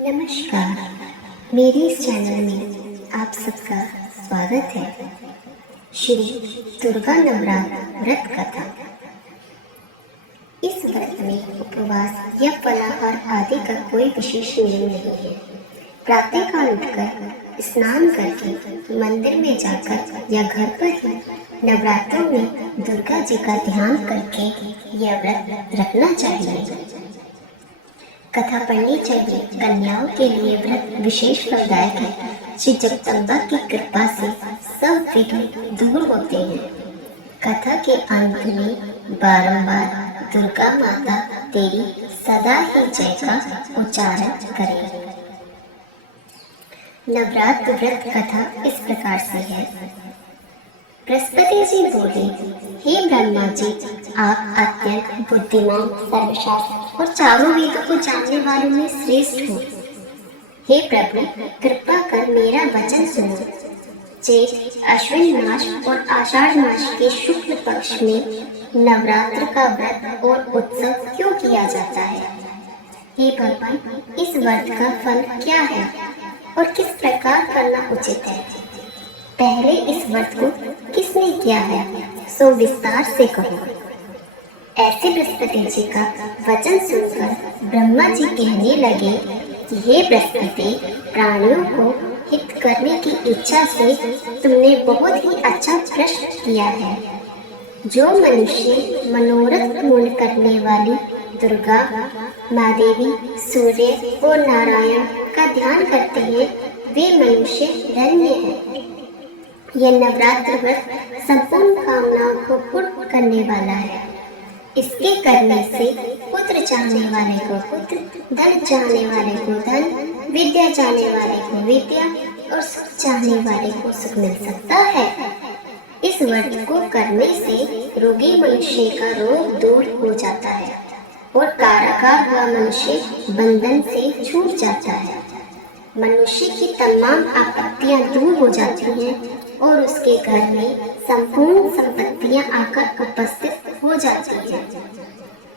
नमस्कार, मेरे इस चैनल में आप सबका स्वागत है। श्री दुर्गा नवरात्र व्रत कथा। इस व्रत में उपवास या फलाहार आदि का कोई विशेष नियम नहीं है। प्रातः काल उठकर स्नान करके मंदिर में जाकर या घर पर ही नवरात्रों में दुर्गा जी का ध्यान करके यह व्रत रखना चाहिए। कथा पढ़नी चाहिए। कन्याओं के लिए व्रत विशेष फलदायक है। श्री जगदम्बा की कृपा से सब विघ्न दूर होते हैं। कथा के अंत में बारंबार दुर्गा माता तेरी सदा ही जय का उच्चारण करें। नवरात्र व्रत कथा इस प्रकार से है। बृहस्पति जी बोले, हे ब्रह्मा जी, आप अत्यंत बुद्धिमान, सर्वशास्त्र और चारों वेदों को जानने वालों में श्रेष्ठ हो। हे प्रभु, कृपा कर मेरा वचन सुनो। चैत, अश्विन मास और आषाढ़ मास के शुक्ल पक्ष में नवरात्र का व्रत और उत्सव क्यों किया जाता है? हे भगवान, इस व्रत का फल क्या है और किस प्रकार करना उचित है? पहले इस व्रत को किसने किया है, सो विस्तार से कहो। ऐसे बृहस्पति जी का वचन सुनकर ब्रह्मा जी कहने लगे कि हे बृहस्पति, प्राणियों को हित करने की इच्छा से तुमने बहुत ही अच्छा प्रश्न किया है। जो मनुष्य मनोरथ पूर्ण करने वाली दुर्गा, माँ देवी, सूर्य और नारायण का ध्यान करते हैं, वे मनुष्य धन्य हैं। यह नवरात्र व्रत संपूर्ण कामनाओं को पूर्ण करने वाला है। इसके करने से पुत्र चाहने वाले को पुत्र, धन चाहने वाले को धन, विद्या चाहने वाले को विद्या और सुख चाहने वाले को सुख मिल सकता है। इस व्रत को करने से रोगी मनुष्य का रोग दूर हो जाता है और कारागार हुआ मनुष्य बंधन से छूट जाता है। मनुष्य की तमाम आपत्तियां दूर हो जाती हैं और उसके घर में संपूर्ण संपत्तियां आकर उपस्थित हो जाती हैं।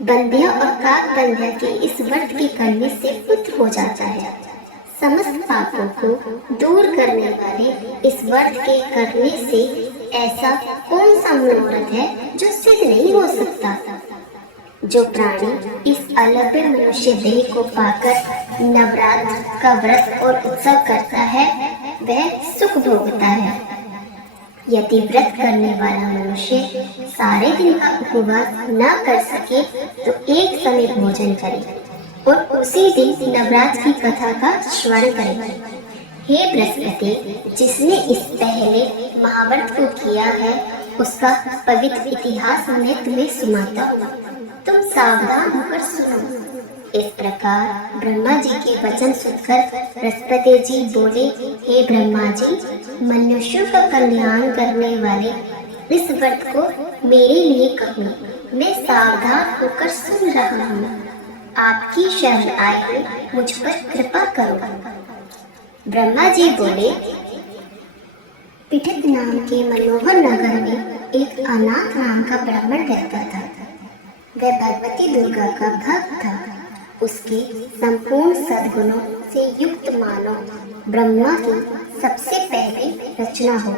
बंध्या और काक बंध्या के इस व्रत के करने से पुत्र हो जाता है। समस्त पापों को दूर करने वाले इस व्रत के करने से ऐसा कौन सा मनोरथ है जो सिद्ध नहीं हो सकता? जो प्राणी इस अलभ्य मनुष्य देह को पाकर नवरात्र का व्रत और उत्सव करता है, वह सुख भोगता है। यदि व्रत करने वाला मनुष्य सारे दिन का उपवास न कर सके तो एक समय भोजन करे और उसी दिन नवरात्र की कथा का श्रवण करे। हे बृहस्पति, जिसने इस पहले महाव्रत को किया है, उसका पवित्र इतिहास मैं तुम्हें सुनाता हूँ। तुम सावधान होकर सुनो। इस प्रकार ब्रह्मा जी के वचन सुनकर बृहस्पति जी बोले, हे ब्रह्मा जी, मनुष्यों का कल्याण करने वाले इस व्रत को मेरे लिए कहो। मैं सावधान होकर सुन रहा हूँ। आपकी शरण आए हुए मुझ पर कृपा करो। ब्रह्मा जी बोले, पिठित नाम के मनोहर नगर में एक अनाथ नाम का ब्राह्मण रहता था। वह भगवती दुर्गा का भक्त था। उसके संपूर्ण सद्गुणों से युक्त मानव ब्रह्मा की सबसे पहले रचना हो।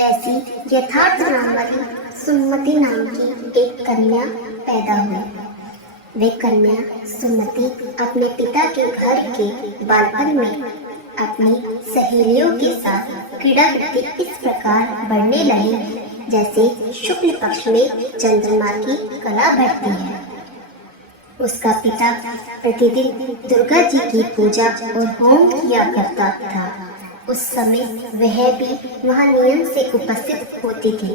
ऐसी यथार्थ नाम वाली सुमति नाम की एक कन्या पैदा हुई। वे कन्या सुमति अपने पिता के घर के बालपन में अपनी सहेलियों के साथ क्रीड़ा करती इस प्रकार बढ़ने लगी जैसे शुक्ल पक्ष में चंद्रमा की कला बढ़ती है। उसका पिता प्रतिदिन दुर्गा जी की पूजा और होम किया करता था। उस समय वह भी वहाँ नियम से उपस्थित होती थी।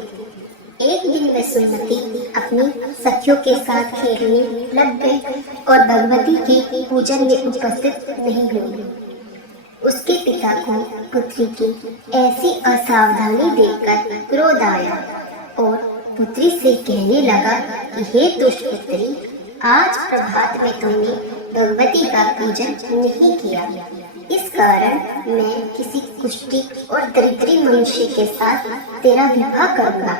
एक दिन वह सुमति अपनी सखियों के साथ खेलने लग गई और भगवती के पूजन में उपस्थित नहीं हुई। उसके पिता को पुत्री की ऐसी असावधानी देखकर क्रोध आया और पुत्री से कहने लगा कि हे दुष्ट पुत्री, आज प्रभात में तुमने भगवती का पूजन नहीं किया। इस कारण मैं किसी कुष्ठी और दरिद्री मनुष्य के साथ तेरा विवाह करूंगा।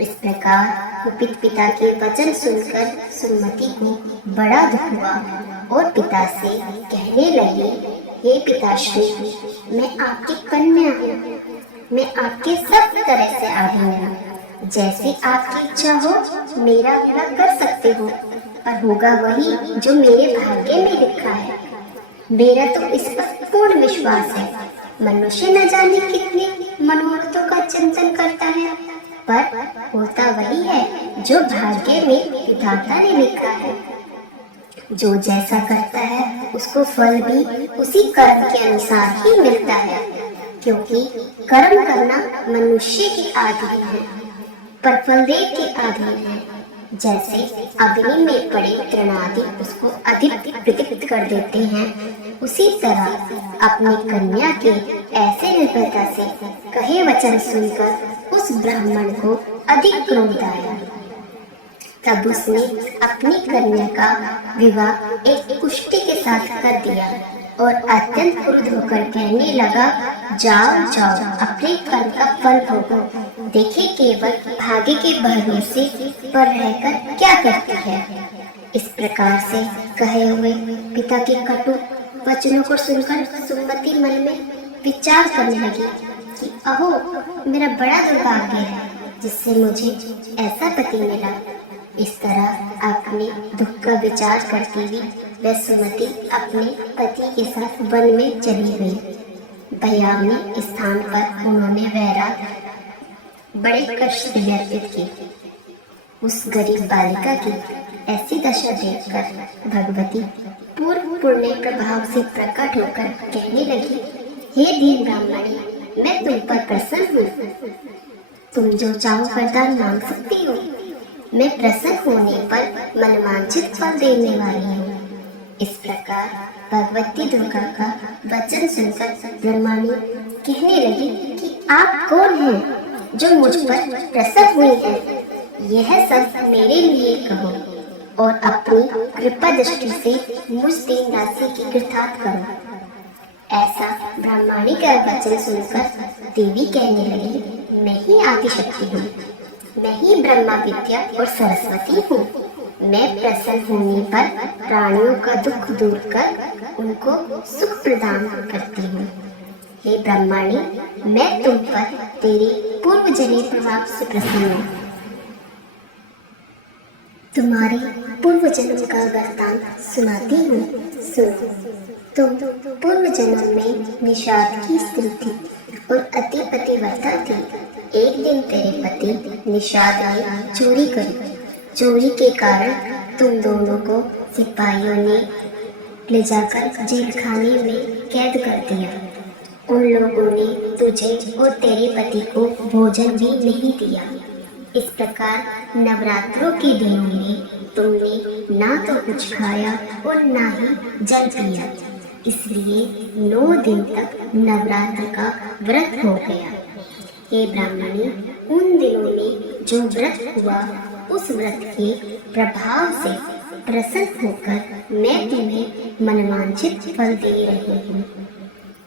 इस प्रकार कुपित पिता के वचन सुनकर सुमति को बड़ा दुख हुआ और पिता से कहने लगी, हे पिताश्री, मैं आपकी कन्या हूँ। मैं आपके सब तरह से आधीन हूँ। जैसे आपकी इच्छा हो मेरा विवाह कर सकते हो, पर होगा वही जो मेरे भाग्य में लिखा है। मेरा तो इस पर पूर्ण विश्वास है। मनुष्य न जाने कितने मनोरथों का चिंतन करता है, पर होता वही है जो भाग्य में विधाता ने लिखा है। जो जैसा करता है उसको फल भी उसी कर्म के अनुसार ही मिलता है, क्योंकि कर्म करना मनुष्य के अधीन है, पर फलदेव के अधीन है। जैसे अग्नि में पड़े तृणादि उसको अधिक प्रदीप्त कर देते हैं, उसी तरह अपनी कन्या के ऐसे निर्भरता से कहे वचन सुनकर उस ब्राह्मण को अधिक क्रोध आया। तब उसने अपनी कन्या का विवाह एक कुष्ठी के साथ कर दिया और अत्यंत क्रुद्ध होकर कहने लगा, जाओ जाओ, अपने कर्म का फल भोगो। देखे केवल भाग्य के भरोसे पर रहकर क्या करती है। इस प्रकार से कहे हुए पिता के कटु वचनों को सुनकर सुमति मन में विचार करने लगी कि अहो, मेरा बड़ा दुर्भाग्य है जिससे मुझे ऐसा पति मिला। इस तरह अपने दुख का विचार करती हुई वह सुमति अपने पति के साथ वन में चली गई। भयावनी स्थान पर उन्होंने वह रात बड़े कष्ट से व्यतीत की। उस गरीब बालिका की ऐसी दशा देखकर भगवती पूर्व पुण्य प्रभाव से प्रकट होकर कहने लगी, हे दीन ब्राह्मणी, मैं तुम पर प्रसन्न हूँ। तुम जो चाहो वरदान मांग सकती हो। मैं प्रसन्न होने पर मनवांछित फल देने वाली हूँ। इस प्रकार भगवती दुर्गा का वचन सुनकर ब्रह्माणी कहने लगी कि आप कौन हैं जो मुझ पर प्रसन्न हुई हैं? यह सब मेरे लिए कहो और अपनी कृपा दृष्टि से मुझ दीन दासी की कृतार्थ करो। ऐसा ब्रह्माणी का वचन सुनकर देवी कहने लगी, मैं ही आदिशक्ति हूँ, मैं ही ब्रह्मा विद्या और सरस्वती हूँ। मैं प्रसन्न होने पर प्राणियों का दुख दूर कर उनको सुख प्रदान करती हूँ। हे ब्रह्माणी, मैं तुम पर तेरे पूर्व जन्म प्रभाव से प्रसन्न हूँ। तुम्हारे पूर्व जन्म का वरदान सुनाती हूँ, सुनो। तुम पूर्व जन्म में निषाद की स्त्री थी और अति पतिव्रता थी। एक दिन तेरे पति निषाद ने चोरी करी। चोरी के कारण तुम दोनों को सिपाहियों ने ले जाकर जेल खाने में कैद कर दिया। उन लोगों ने तुझे और तेरे पति को भोजन भी नहीं दिया। इस प्रकार नवरात्रों के दिनों में तुमने ना तो कुछ खाया और ना ही जल पिया, इसलिए 9 दिन तक नवरात्र का व्रत हो गया। हे ब्राह्मणी, उन दिनों में जो व्रत हुआ उस व्रत के प्रभाव से प्रसन्न होकर मैं तुम्हें मनवांछित फल दे रही हूँ।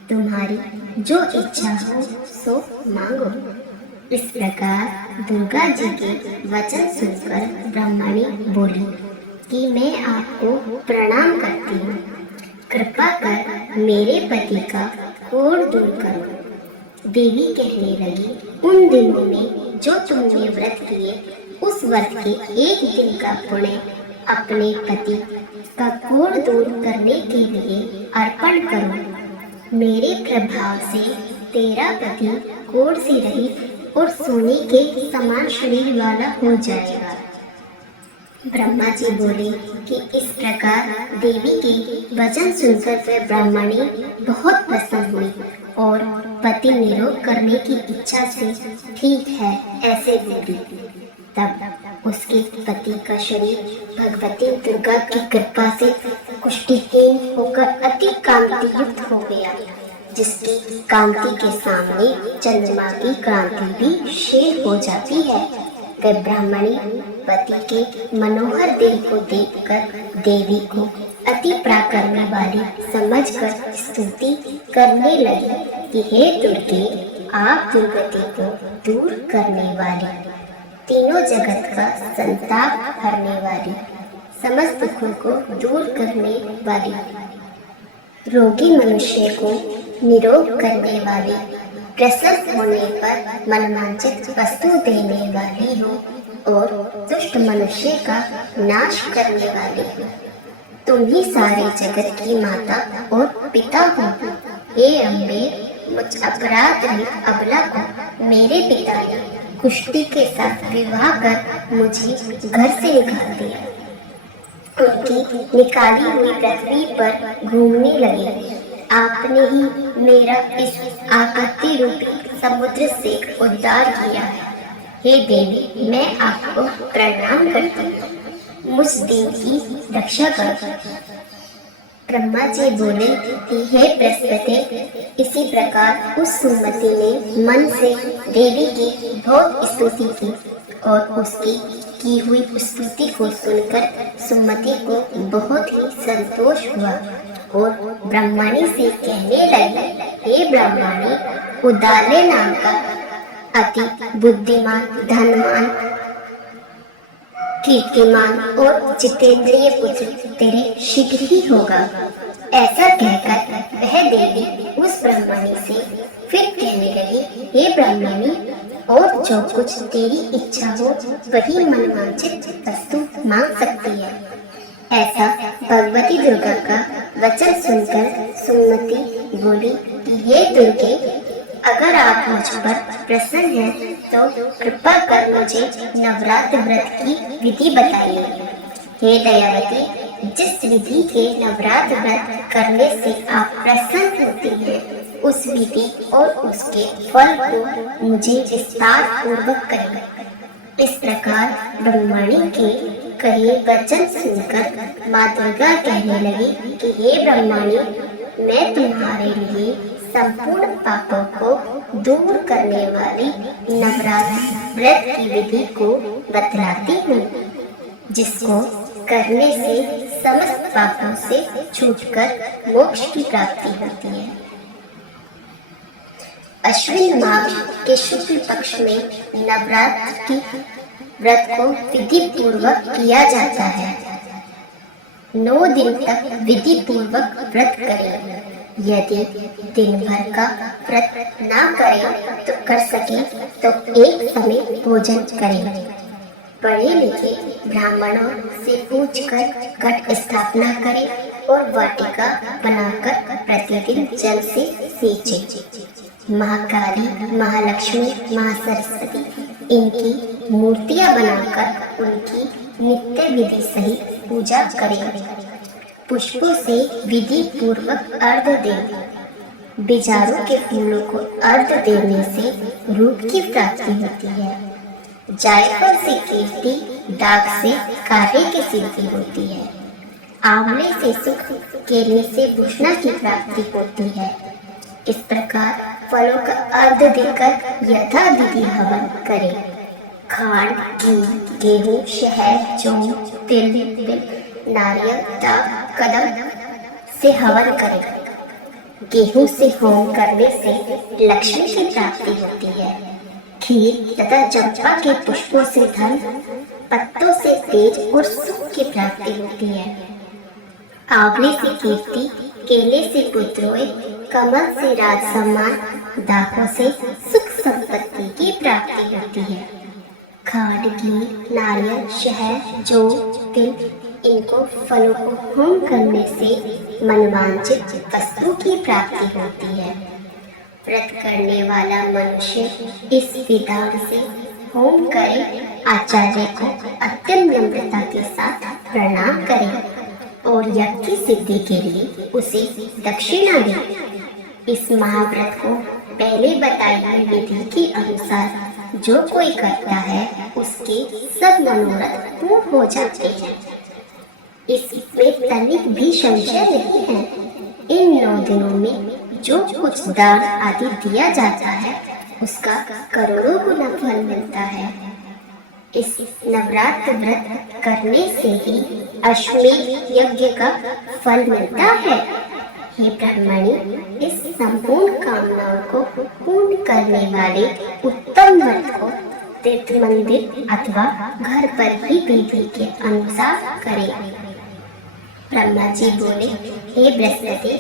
तुम्हारी जो इच्छा हो सो मांगो। इस प्रकार दुर्गा जी के वचन सुनकर ब्रह्मणी बोली कि मैं आपको प्रणाम करती हूँ। कृपा कर मेरे पति का कोढ़ दूर करो। देवी कहने लगी, उन दिनों में जो तुमने व्रत किए उस व्रत के एक दिन का पुण्य अपने पति का कोढ़ दूर करने के लिए अर्पण करो। मेरे प्रभाव से तेरा पति कोढ़ से रहित और सोने के समान शरीर वाला हो जाएगा। ब्रह्मा जी बोले कि इस प्रकार देवी के वचन सुनकर वह ब्राह्मणी बहुत प्रसन्न हुई और पति निरोध करने की इच्छा से ठीक है ऐसे बोली। तब उसके पति का शरीर भगवती दुर्गा की कृपा से कुष्ठीहीन होकर अति कांति युक्त हो गया, जिसकी कांति के सामने चंद्रमा की क्रांति भी क्षीण हो जाती है। वह ब्राह्मणी पति के मनोहर देह को देखकर देवी को अति प्राकर्म वाली समझकर स्तुति करने लगी कि हे दुर्गे, आप दुर्गति को दूर करने वाली, तीनों जगत का संताप हरने वाली, समस्त दुखों को दूर करने वाली, रोगी मनुष्य को निरोग करने वाली, प्रसन्न होने पर मनवांछित वस्तु देने वाली हो और दुष्ट मनुष्य का नाश करने वाली हो। तुम ही सारे जगत की माता और पिता हो। हे अम्बे, मुझ अपराध रहित अबला को मेरे पिता ने कुष्टी के साथ विवाह कर मुझे घर से निकाल दिया। उनकी निकाली हुई पृथ्वी पर घूमने लगे। आपने ही मेरा इस आपत्ति रूपी समुद्र से उद्धार किया है। हे देवी, मैं आपको प्रणाम करती हूँ। मुझ दीन की रक्षा करो। ब्रह्मा जी बोले कि हे बृहस्पति, इसी प्रकार उस सुमति ने मन से देवी की बहुत स्तुति की और उसकी की हुई स्तुति को सुनकर सुमति को बहुत ही संतोष हुआ और ब्रह्मणी से कहने लगी, हे ब्रह्मणी, उदाले नाम का अति बुद्धिमान, धनवान, कीर्तिमान और जितेंद्रिय पुत्र तेरे शीघ्र ही होगा। ऐसा कहकर वह देवी उस ब्रह्मणी से फिर कहने लगी, हे ब्रह्मणी, और जो कुछ तेरी इच्छा हो वही मनवांछित वस्तु मांग सकती है। ऐसा भगवती दुर्गा का वचन सुनकर सुमति बोली कि हे दुर्गे, अगर आप मुझ पर प्रसन्न हैं तो कृपा कर मुझे नवरात्र व्रत की विधि बताइए। हे दयावती, जिस विधि के नवरात्र व्रत करने से आप प्रसन्न होती हैं, उस विधि और उसके फल को मुझे विस्तार पूर्वक करें। इस प्रकार ब्रह्मणी के कहे वचन सुनकर माँ दुर्गा कहने लगी कि हे ब्रह्मणी, मैं तुम्हारे लिए संपूर्ण पापों को दूर करने वाली नवरात्र व्रत की विधि को बतलाती हूँ, जिसको करने से समस्त पापों से छूटकर मोक्ष की प्राप्ति होती है। अश्विन मास के शुक्ल पक्ष में नवरात्र की व्रत को विधि पूर्वक किया जाता है। 9 दिन तक विधि पूर्वक व्रत करें। यदि दिन भर का व्रत ना करें तो कर सके तो एक समय भोजन करें। पढ़े लिखे ब्राह्मणों से पूछकर घट स्थापना करें और वाटिका बनाकर प्रतिदिन जल से सींचे। महाकाली, महालक्ष्मी, महासरस्वती, इनकी मूर्तियां बनाकर उनकी नित्य विधि सहित पूजा करें। पुष्पों से विधि पूर्वक अर्घ्य दें। बिजारों के फूलों को अर्घ्य देने से रूप की प्राप्ति होती है। जायफल से कीर्ति, दाग से कार्य की सिद्धि होती है। आंवले से सुख, केले से भूषणा की प्राप्ति होती है। इस प्रकार फलों का अर्घ्य देकर यथा विधि हवन करें। खांड, घी, गेहूं, शहद, जौ, तिल, नारियल, दाग, कदम से हवन करें। गेहूं से होम करने से लक्ष्मी की प्राप्ति होती है। खीर तथा चंपा के पुष्पों से धन, पत्तों से तेज और सुख की प्राप्ति होती है। आंवले से कीर्ति, केले से पुत्रोय, कमल से राज सम्मान, दाखों से सुख संपत्ति की प्राप्ति होती है। खांड, घी, नारियल, शहद, जौ, तिल, इनको फलों को होम करने से मनवांछित वस्तु की प्राप्ति होती है। व्रत करने वाला मनुष्य इस विधान से होम करे, आचार्य को अत्यंत नम्रता के साथ प्रणाम करे और यज्ञ की सिद्धि के लिए उसे दक्षिणा दे। इस महाव्रत को पहले बताई गई विधि के अनुसार जो कोई करता है, उसके सब मनोरथ पूर्ण हो जाते हैं। इसमें तनिक भी संशय नहीं है। इन 9 दिनों में जो कुछ दान आदि दिया जाता है, उसका करोड़ों गुना फल मिलता है। इस नवरात्र व्रत करने से ही अश्वमेध यज्ञ का फल मिलता है। हे ब्राह्मणी, इस संपूर्ण कामनाओं को पूर्ण करने वाले उत्तम व्रत को तीर्थ मंदिर अथवा घर पर ही विधि के अनुसार करें। ब्रह्मा जी बोले, हे बृहस्पति,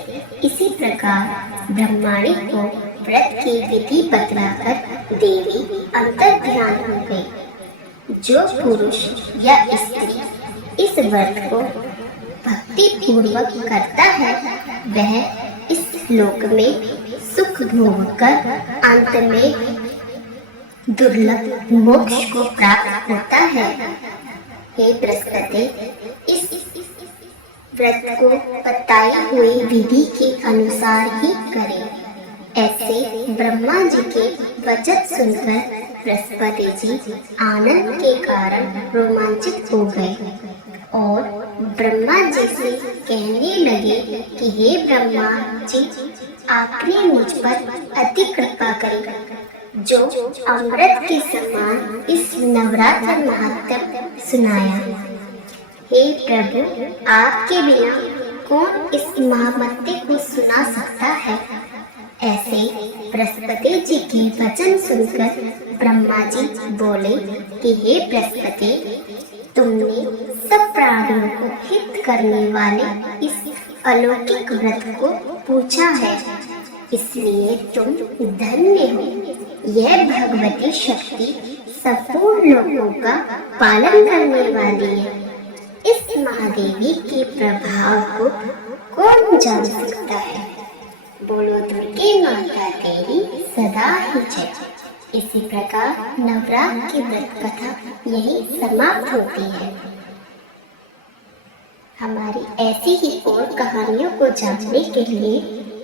इसी प्रकार ब्रह्माणी को व्रत की विधि बतलाकर देवी अंतर ध्यान हो गई। जो पुरुष या स्त्री इस व्रत को भक्ति पूर्वक करता है वह इस लोक में सुख भोग कर अंत में दुर्लभ मोक्ष को प्राप्त होता है। हे बृहस्पति, इस व्रत को बताई हुई विधि के अनुसार ही करें। ऐसे ब्रह्मा जी के वचन सुनकर बृहस्पति जी आनंद के कारण रोमांचित हो गए और ब्रह्मा जी से कहने लगे कि हे ब्रह्मा जी, आपने मुझ पर अति कृपा करी जो अमृत के समान इस नवरात्र महात्म्य सुनाया। हे प्रभु, आपके बिना कौन इस महात्म्य को सुना सकता है। ऐसे बृहस्पति जी के वचन सुनकर ब्रह्मा जी बोले कि हे बृहस्पति, तुमने सब प्राणियों को हित करने वाले इस अलौकिक व्रत को पूछा है, इसलिए तुम धन्य हो। यह भगवती शक्ति संपूर्ण लोगों का पालन करने वाली है। इस महादेवी के प्रभाव को कौन जान सकता है। बोलो दुर्गे माता तेरी सदा ही जय। इसी प्रकार नवरात्र की व्रत कथा यही समाप्त होती है। हमारी ऐसी ही और कहानियों को जानने के लिए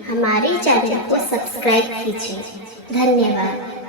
हमारे चैनल को सब्सक्राइब कीजिए। धन्यवाद।